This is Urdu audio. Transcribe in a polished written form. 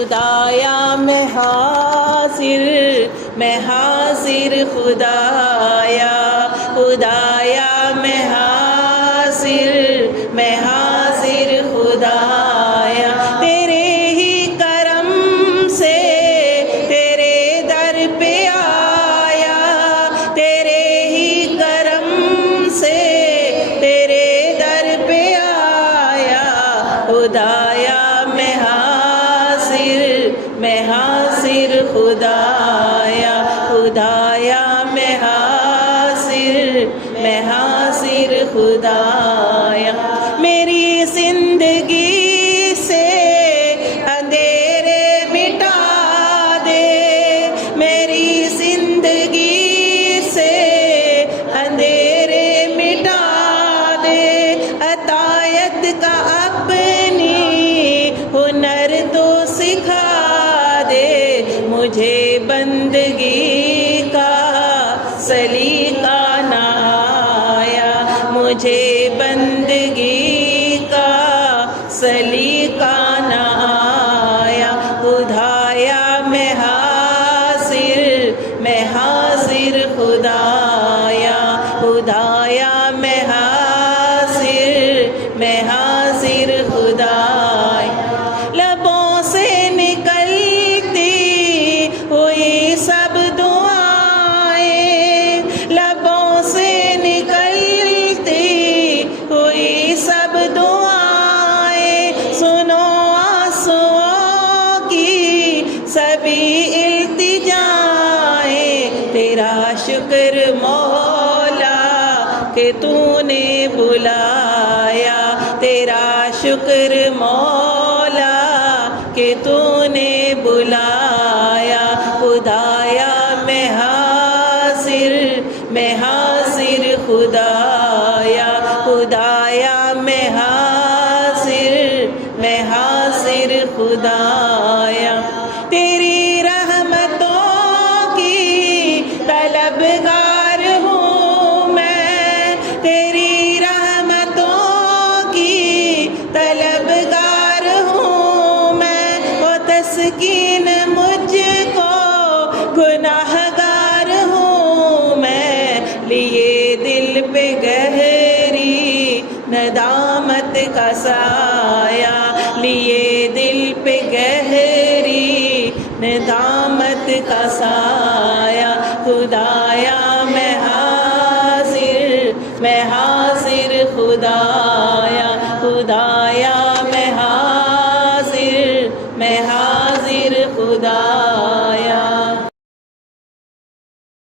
خدایا میں حاضر خدایا میں حاضر خدایا تیرے ہی کرم سے تیرے در پہ آیا، تیرے ہی کرم سے تیرے در پہ آیا، خدایا میں حاضر خدایا میں حاضر خدایا میری زندگی سے اندھیرے مٹا دے، میری زندگی سے اندھیرے مٹا دے، عطایت کا اپنی ہنر تو سکھا دے، مجھے بندگی کا سلیقہ نہ آیا، مجھے بندگی کا سلیقہ نہ آیا، خدایا میں حاضر خدایا میں حاضر خدایا لبوں سے نکلتی ہوئی سب دعائیں، لبوں سے نکلتی ہوئی سب دعائیں، سنو آنسوؤں کی سبھی التجائیں، تیرا شکر مولا کہ تو نے بلایا، تیرا شکر مولا کہ تو نے بلایا، خدایا میں حاضر خدایا میں حاضر خدایا تیری رحمتوں کی طلبگار ہوں میں، تیری رحمتوں کی طلبگار ہوں میں، وہ تسکین مجھ کو گناہ گار ہوں میں، لیے دل پہ گہری ندامت کا سایہ، لیے دل پہ گہری ندامت کا سایہ، خدایا میں حاضر